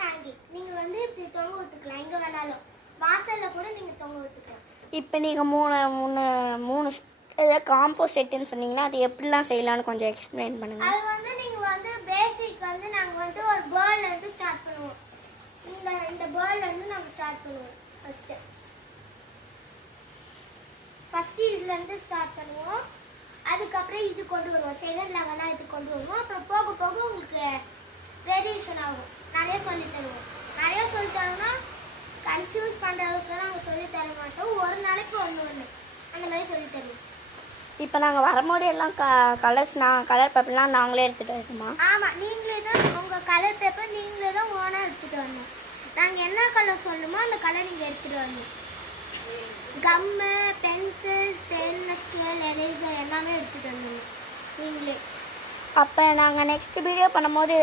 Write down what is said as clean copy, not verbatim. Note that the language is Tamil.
ஹேங்கிங். நீங்க வந்து இப்படி தொங்க விட்டுக்கலாம், எங்க வேணாலும். வாசல்ல கூட நீங்க தொங்க விட்டுக்கலாம். இப்போ நீங்கள் மூணு மூணு மூணு காம்போ செட்டுன்னு சொன்னீங்கன்னா அது எப்படிலாம் செய்யலாம்னு கொஞ்சம் எக்ஸ்பிளைன் பண்ணுங்கள். அது வந்து நீங்க வந்து பேசிக் வந்து நாங்க வந்து ஒரு பேர்ல இருந்து ஸ்டார்ட் பண்ணுவோம். இந்த பேர்ல இருந்து நாங்க ஸ்டார்ட் பண்ணுவோம். ஃபர்ஸ்ட் இதுல இருந்து ஸ்டார்ட் பண்ணுவோம். அதுக்கப்புறம் இது கொண்டு வருவோம். செகண்ட் லெவலா இது கொண்டு வருவோம். அப்புறம் போக போக உங்களுக்கு வேரியேஷன் ஆகும். நிறைய சொல்லி தருவோம். நிறைய சொல்லி தரோம்னா கன்ஃபியூஸ் பண்ற அளவுக்கு நாங்கள் சொல்லி தர மாட்டோம். ஒரு நாளைக்கு ஒன்று அந்த மாதிரி சொல்லி தருவோம். இப்போ நாங்கள் வரும்போது எல்லாம் கலர் பேப்பர்லாம் நாங்களே எடுத்துகிட்டு வரணுமா? ஆமாம், நீங்களே தான் உங்கள் கலர் பேப்பர் நீங்களே தான் ஓனாக எடுத்துகிட்டு வரணும். நாங்கள் என்ன கலர் சொல்லணுமோ அந்த கலர் நீங்கள் எடுத்துகிட்டு வரணும். கம்மு, பென்சில், பென், ஸ்கேல், எரேசர் எல்லாமே எடுத்துகிட்டு வரணும் நீங்களே. அப்போ நாங்கள் நெக்ஸ்ட் வீடியோ பண்ணும்போது